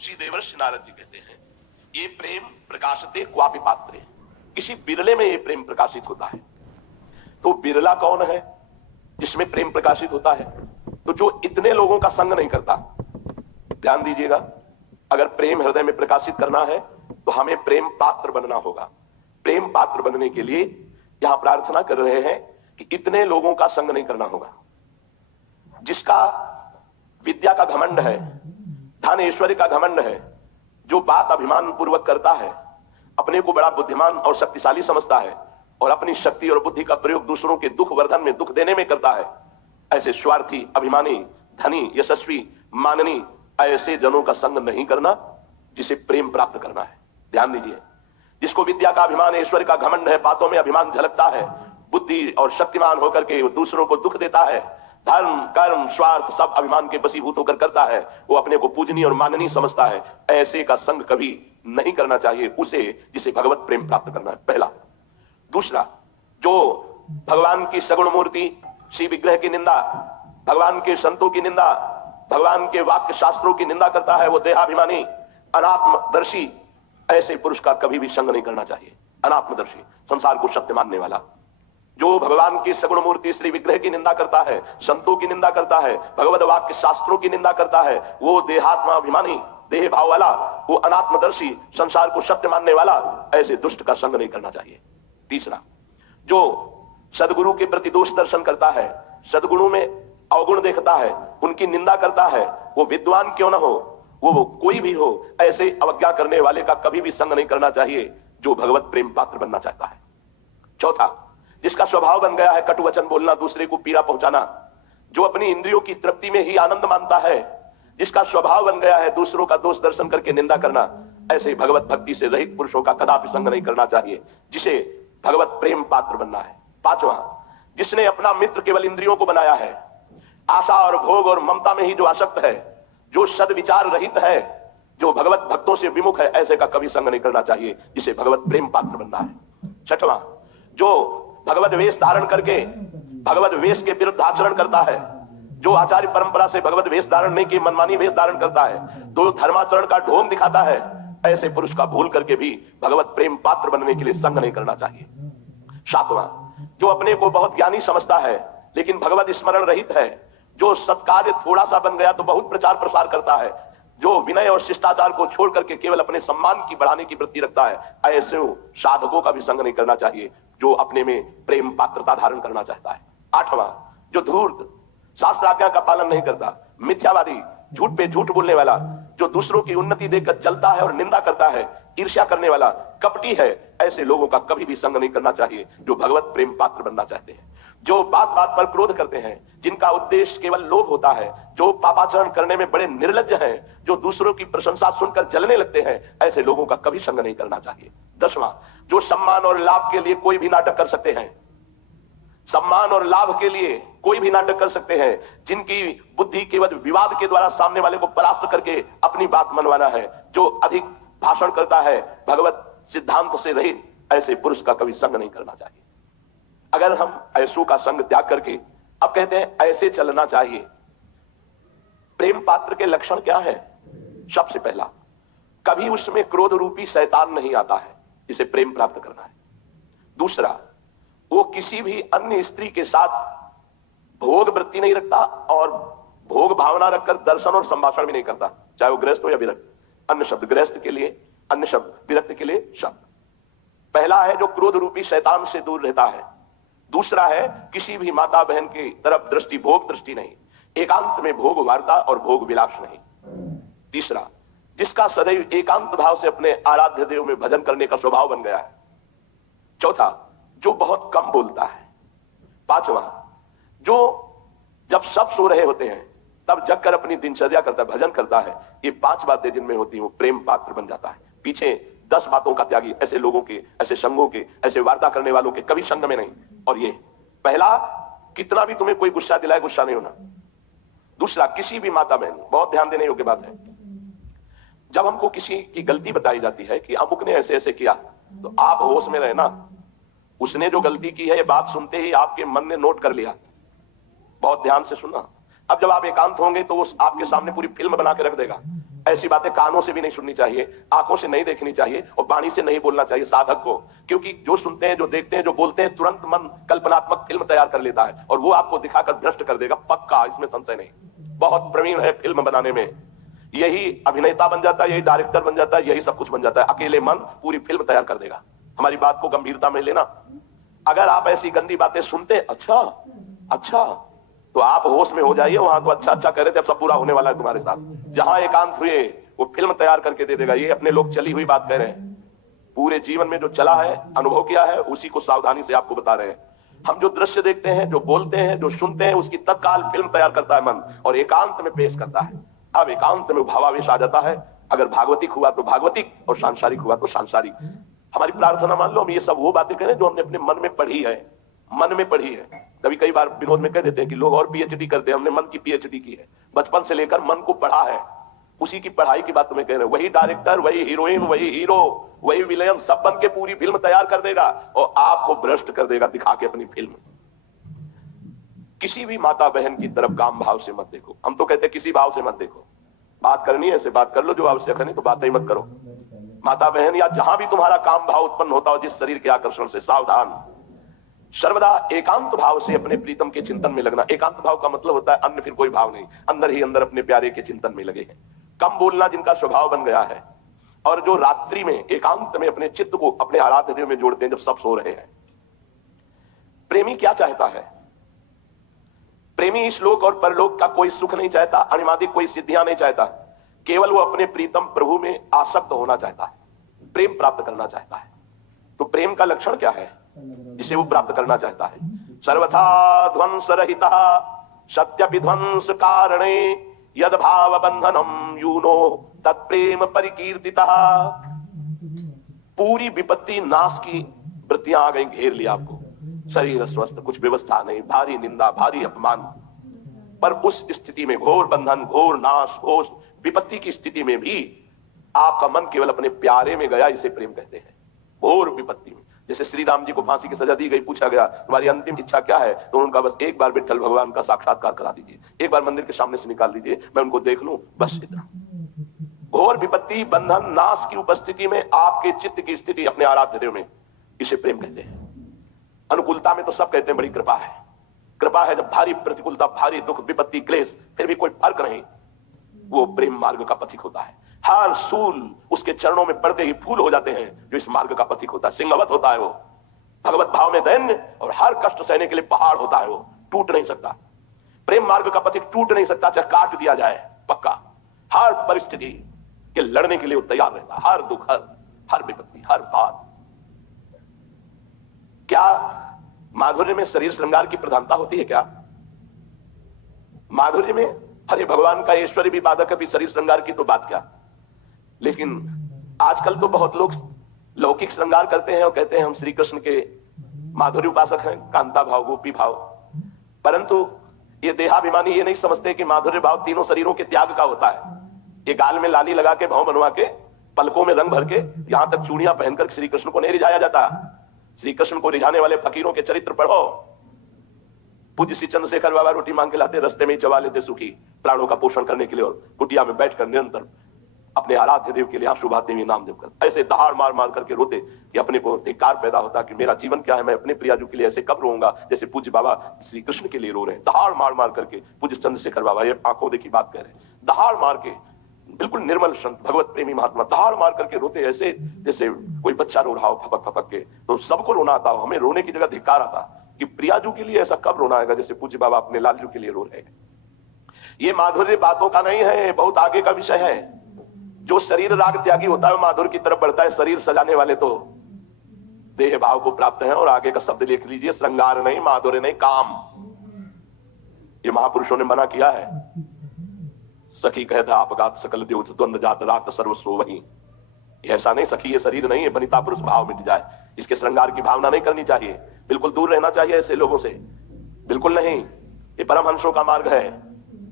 श्री देवर्षि नारद जी कहते हैं, ये प्रेम प्रकाशते क्वापि पात्रे, किसी बिरले में ये प्रेम प्रकाशित होता है। तो बिरला कौन है जिसमें प्रेम प्रकाशित होता है? तो जो इतने लोगों का संग नहीं करता। ध्यान दीजिएगा, अगर प्रेम हृदय में प्रकाशित करना है तो हमें प्रेम पात्र बनना होगा। प्रेम पात्र बनने के लिए यहां प्रार्थना कर रहे हैं कि इतने लोगों का संग नहीं करना होगा। जिसका विद्या का घमंड है, धन ऐश्वर्य का घमंड है, जो बात अभिमान पूर्वक करता है, अपने को बड़ा बुद्धिमान और शक्तिशाली समझता है और अपनी शक्ति और बुद्धि का प्रयोग दूसरों के दुख वर्धन में, दुख देने में करता है, ऐसे स्वार्थी, अभिमानी, धनी, यशस्वी, माननी, ऐसे जनों का संग नहीं करना जिसे प्रेम प्राप्त करना है। ध्यान दीजिए, जिसको विद्या का अभिमान, ऐश्वर्य का घमंड है, बातों में अभिमान झलकता है, बुद्धि और शक्तिमान होकर के वो दूसरों को दुख देता है, धर्म, कर्म, स्वार्थ सब अभिमान के बसीभूत होकर करता है, वो अपने को पूजनीय और माननीय समझता है, ऐसे का संग कभी नहीं करना चाहिए उसे, जिसे भगवत प्रेम प्राप्त करना है, पहला। दूसरा, जो भगवान की सगुण मूर्ति श्री विग्रह की निंदा, भगवान के संतों की निंदा, भगवान के वाक्य शास्त्रों की निंदा करता है, वो देहाभिमानी, अनात्मदर्शी, ऐसे पुरुष का कभी भी संग नहीं करना चाहिए। अनात्मदर्शी, संसार को सत्य मानने वाला, जो भगवान की सगुण मूर्ति श्री विग्रह की निंदा करता है, संतों की निंदा करता है, भगवत वाक्य शास्त्रों की निंदा करता है, वो देहात्मा अभिमानी, देह भाव वाला, वो अनात्मदर्शी, संसार को सत्य मानने वाला, ऐसे दुष्ट का संग नहीं करना चाहिए। तीसरा, जो सदगुरु के प्रति दोष दर्शन करता है, सदगुरु में अवगुण देखता है, उनकी निंदा करता है, वो विद्वान क्यों ना हो, वो कोई भी हो, ऐसे अवज्ञा करने वाले का कभी भी संग नहीं करना चाहिए जो भगवत प्रेम पात्र बनना चाहता है। चौथा, जिसका स्वभाव बन गया है कटु वचन बोलना, दूसरे को पीड़ा पहुंचाना, जो अपनी इंद्रियों की तृप्ति में ही आनंद मानता है, जिसका स्वभाव बन गया है दूसरों का दोष दर्शन करके निंदा करना, ऐसे भगवत भक्ति से रहित पुरुषों का कदापि संग नहीं करना चाहिए, जिसे भगवत प्रेम पात्र बनना है। पांचवा, जिसने अपना मित्र केवल इंद्रियों को बनाया है, आशा और भोग और ममता में ही जो आसक्त है, जो सद्विचार रहित है, जो भगवत भक्तों से विमुख है, ऐसे का कभी संग नहीं करना चाहिए, जिसे भगवत प्रेम पात्र बनना है। छठवां, जो भगवत वेश धारण करके भगवत वेश के विरुद्ध आचरण करता है, जो आचार्य परंपरा से भगवत वेश धारण नहीं की मनमानी वेश धारण करता है, तो धर्माचरण का ढोंग दिखाता है, ऐसे पुरुष का भूल करके भी भगवत प्रेम पात्र बनने के लिए संग नहीं करना चाहिए। सातवां, जो अपने को बहुत ज्ञानी समझता है लेकिन भगवत स्मरण रहित है, जो सत्कार्य थोड़ा सा बन गया तो बहुत प्रचार प्रसार करता है, जो विनय और शिष्टाचार को छोड़ करके केवल अपने सम्मान की बढ़ाने की वृत्ति रखता है, ऐसे साधकों का भी संग नहीं करना चाहिए जो अपने में प्रेम पात्रता धारण करना चाहता है। आठवां, जो धूर्त, शास्त्र आज्ञा का पालन नहीं करता, मिथ्यावादी, झूठ पे झूठ बोलने वाला, जो दूसरों की उन्नति देखकर जलता है और निंदा करता है, ईर्ष्या करने वाला, कपटी है, ऐसे लोगों का कभी भी संग नहीं करना चाहिए जो भगवत प्रेम पात्र बनना चाहते हैं। जो बात बात पर क्रोध करते हैं, जिनका उद्देश्य केवल लोभ होता है, जो पापाचरण करने में बड़े निर्लज्ज हैं, जो दूसरों की प्रशंसा सुनकर जलने लगते हैं, ऐसे लोगों का कभी संग नहीं करना चाहिए। दसवां, जो सम्मान और लाभ के लिए कोई भी नाटक कर सकते हैं, सम्मान और लाभ के लिए कोई भी नाटक कर सकते हैं, जिनकी बुद्धि केवल विवाद के द्वारा सामने वाले को परास्त करके अपनी बात मनवाना है, जो अधिक भाषण करता है, भगवत सिद्धांत से रहित, ऐसे पुरुष का कभी संग नहीं करना चाहिए। अगर हम ऐसों का संग त्याग करके अब कहते हैं ऐसे चलना चाहिए, प्रेम पात्र के लक्षण क्या है? सबसे पहला, कभी उसमें क्रोध रूपी शैतान नहीं आता है जिसे प्रेम प्राप्त करना है। दूसरा, वो किसी भी अन्य स्त्री के साथ भोग वृत्ति नहीं रखता और भोग भावना रखकर दर्शन और संभाषण भी नहीं करता, चाहे वो गृहस्थ हो या विरक्त। अन्य शब्द गृहस्थ के लिए, अन्य शब्द विरक्त के लिए शब्द। पहला है जो क्रोध रूपी शैतान से दूर रहता है। दूसरा है किसी भी माता बहन की तरफ दृष्टि, भोग दृष्टि नहीं, एकांत में भोग वार्ता और भोग विलास नहीं। तीसरा, जिसका सदैव एकांत भाव से अपने आराध्य देव में भजन करने का स्वभाव बन गया है। चौथा, जो बहुत कम बोलता है। पांचवा, जो जब सब सो रहे होते हैं तब जगकर अपनी दिनचर्या करता है, भजन करता है। ये 5 बातें जिनमें होती हैं वो प्रेम पात्र बन जाता है। पीछे 10 बातों का त्यागी, ऐसे लोगों के, ऐसे संगों के, ऐसे वार्ता करने वालों के कभी संग में नहीं। और ये पहला, कितना भी तुम्हें कोई गुस्सा दिलाए गुस्सा नहीं होना। दूसरा, किसी भी माता बहन, बहुत ध्यान देने योग्य बात है, जब हमको किसी की गलती बताई जाती है कि अमुक ने ऐसे ऐसे किया, तो आप होश में रहे ना। उसने जो गलती की है ये बात सुनते ही आपके मन ने नोट कर लिया, बहुत ध्यान से सुनना। अब जब आप एकांत होंगे तो वो आपके सामने पूरी फिल्म बना के रख देगा ऐसी बातें कानों से भी नहीं सुननी चाहिए, आंखों से नहीं देखनी चाहिए और वाणी से नहीं बोलना चाहिए साधक को, क्योंकि जो सुनते हैं, जो देखते हैं, जो बोलते हैं, तुरंत मन कल्पनात्मक फिल्म तैयार कर लेता है और वो आपको दिखाकर भ्रष्ट कर देगा, पक्का, इसमें संशय नहीं। बहुत प्रवीण है फिल्म बनाने में, यही अभिनेता बन जाता है, यही डायरेक्टर बन जाता है, यही सब कुछ बन जाता है। अकेले मन पूरी फिल्म तैयार कर देगा। हमारी बात को गंभीरता में लेना। अगर आप ऐसी गंदी बातें सुनते, अच्छा तो आप होश में हो जाइए। वहां तो अच्छा कह रहे थे, अब सब पूरा होने वाला है तुम्हारे साथ। जहां एकांत हुए वो फिल्म तैयार करके दे देगा। ये अपने लोग चली हुई बात कह रहे हैं, पूरे जीवन में जो चला है, अनुभव किया है, उसी को सावधानी से आपको बता रहे हैं। हम जो दृश्य देखते हैं, जो बोलते हैं, जो सुनते हैं, उसकी तत्काल फिल्म तैयार करता है मन और एकांत में पेश करता है। अब एकांत में भावावेश आ जाता है। अगर भागवतिक हुआ तो भागवतिक और सांसारिक हुआ तो सांसारिक। हमारी प्रार्थना मान लो, हम ये सब वो बातें करें जो हमने अपने मन में पढ़ी है, मन में पढ़ी है। कई बार विनोद में कह देते हैं कि लोग और पीएचडी करते हैं, हमने मन की पीएचडी की है, बचपन से लेकर मन को पढ़ा है, उसी की पढ़ाई की बात तुम्हें कह रहे हैं। वही डायरेक्टर, वही हीरोइन, वही हीरो, वही विलेन, सब बन के पूरी फिल्म तैयार कर देगा और आपको भ्रष्ट कर देगा दिखा के अपनी फिल्म। किसी भी माता बहन की तरफ काम भाव से मत देखो। हम तो कहते हैं किसी भाव से मत देखो। बात करनी है ऐसे बात कर लो, जो आवश्यक है, नहीं तो बातें ही मत करो। माता बहन या जहां भी तुम्हारा काम भाव उत्पन्न होता हो, जिस शरीर के आकर्षण से, सावधान। सर्वदा एकांत भाव से अपने प्रीतम के चिंतन में लगना। एकांत भाव का मतलब होता है अन्य फिर कोई भाव नहीं, अंदर ही अंदर अपने प्यारे के चिंतन में लगे हैं। कम बोलना जिनका स्वभाव बन गया है और जो रात्रि में एकांत में अपने चित्त को अपने आराध्य देव में जोड़ते हैं जब सब सो रहे हैं। प्रेमी क्या चाहता है? प्रेमी इस लोक और परलोक का कोई सुख नहीं चाहता, अनिमादिक कोई सिद्धियां नहीं चाहता, केवल वो अपने प्रीतम प्रभु में आसक्त होना चाहता है, प्रेम प्राप्त करना चाहता है। तो प्रेम का लक्षण क्या है जिसे वो प्राप्त करना चाहता है? सर्वथा ध्वंस रहिता सत्य विध्वंस कारणे यद भाव बंधनम यूनो तत्प्रेम परिकीर्तिता। पूरी विपत्ति नाश की वृत्तियां आ गई, घेर लिया आपको, शरीर स्वस्थ, कुछ व्यवस्था नहीं, भारी निंदा, भारी अपमान। पर उस स्थिति में घोर बंधन, घोर नाश, घोर विपत्ति की स्थिति में भी आपका मन केवल अपने प्यारे में गया, इसे प्रेम कहते हैं। घोर विपत्ति में, जैसे श्री राम जी को फांसी की सजा दी गई, पूछा गया तुम्हारी अंतिम इच्छा क्या है, तो उनका बस एक बार विठ्ठल भगवान का साक्षात्कार करा दीजिए, एक बार मंदिर के सामने से निकाल दीजिए, मैं उनको देख लूं, बस इतना। घोर विपत्ति, बंधन, नाश की उपस्थिति में आपके चित्त की स्थिति अपने आराध्य देव में, इसे प्रेम कहते हैं। अनुकूलता में तो सब कहते हैं बड़ी कृपा है। कृपा है जब भारी प्रतिकूलता, भारी दुख, विपत्ति, क्लेश, फिर भी कोई फर्क नहीं, वो प्रेम मार्ग का पथिक होता है। हर सूल उसके चरणों में पड़ते ही फूल हो जाते हैं, जो इस मार्ग का पथिक होता है। सिंहवत होता है वो, भगवत भाव में दैन्य, और हर कष्ट सहने के लिए पहाड़ होता है वो, टूट नहीं सकता। प्रेम मार्ग का पथिक टूट नहीं सकता, चाहे काट दिया जाए, पक्का। हर परिस्थिति के लड़ने के लिए वो तैयार रहता, हर दुख, हर विपत्ति, हर बात। क्या माधुर्य में शरीर श्रृंगार की प्रधानता होती है? क्या माधुर्य में, अरे भगवान का ऐश्वर्य भी बाधक है, भी शरीर श्रृंगार की तो बात क्या। लेकिन आजकल तो बहुत लोग लौकिक श्रृंगार करते हैं और कहते हैं हम श्री कृष्ण के माधुर्य उपासक हैं, कांता भाव, गोपी भाव। परंतु ये देहाभिमानी ये नहीं समझते कि माधुर्य भाव तीनों शरीरों के त्याग का होता है। ये गाल में लाली लगा के, भाव बनवा के, पलकों में रंग भर के, यहां तक चूड़ियां पहनकर श्री कृष्ण को नहीं रिझाया जाता। श्री कृष्ण को रिझाने वाले फकीरों के चरित्र पढ़ो। पूज्य श्री चंद्रशेखर बाबा रोटी मांग के लाते, रस्ते में ही चबा लेते सुखी, प्राणों का पोषण करने के लिए, और कुटिया में बैठकर निरंतर अपने आराध्य देव के लिए आंसू बहाते हुए नाम जप कर, ऐसे दहाड़ मार मार करके रोते कि अपने को धिक्कार पैदा होता कि मेरा जीवन क्या है, मैं अपने प्रियाजू के लिए ऐसे कब रोऊंगा जैसे पूज्य बाबा श्री कृष्ण के लिए रो रहे हैं। दहाड़ मार मार करके पूज्य चंद्रशेखर बाबा, ये आंखों देखी बात कह रहे हैं, दहाड़ मार के, बिल्कुल निर्मल संत, भगवत प्रेमी महात्मा, दहाड़ मार करके रोते ऐसे जैसे कोई बच्चा रो रहा हो फपक फपक के। तो सबको रोना आता हो, हमें रोने की जगह धिक्कार आता कि प्रियाजू के लिए ऐसा कब रोना आएगा जैसे पूज्य बाबा अपने लालजू के लिए रो रहे हैं। ये माधुर्य बातों का नहीं है, बहुत आगे का विषय है। जो शरीर राग त्यागी होता है माधुर्य की तरफ बढ़ता है, शरीर सजाने वाले तो देह भाव को प्राप्त हैं। और आगे का शब्द लिख लीजिए, श्रृंगार नहीं, माधुर्य नहीं, काम। ये महापुरुषों ने मना किया है। सखी कहता आपगात सकल द्योत द्वंद जात रात सर्वस्व वही। ऐसा नहीं सखी, ये शरीर नहीं है, बनिता पुरुष भाव मिट जाए, इसके श्रृंगार की भावना नहीं करनी चाहिए, बिल्कुल दूर रहना चाहिए ऐसे लोगों से, बिल्कुल नहीं। ये परमहंसों का मार्ग है,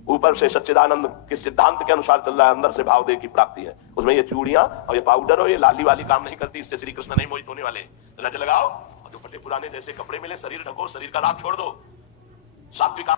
ऊपर से सच्चिदानंद के सिद्धांत के अनुसार चल रहा है, अंदर से भाव देह की प्राप्ति है। उसमें ये चूड़ियां और ये पाउडर और ये लाली वाली काम नहीं करती, इससे श्री कृष्ण नहीं मोहित होने वाले। रज लगाओ और दुपट्टे पुराने जैसे कपड़े मिले, शरीर ढको, शरीर का राग छोड़ दो, सात्विक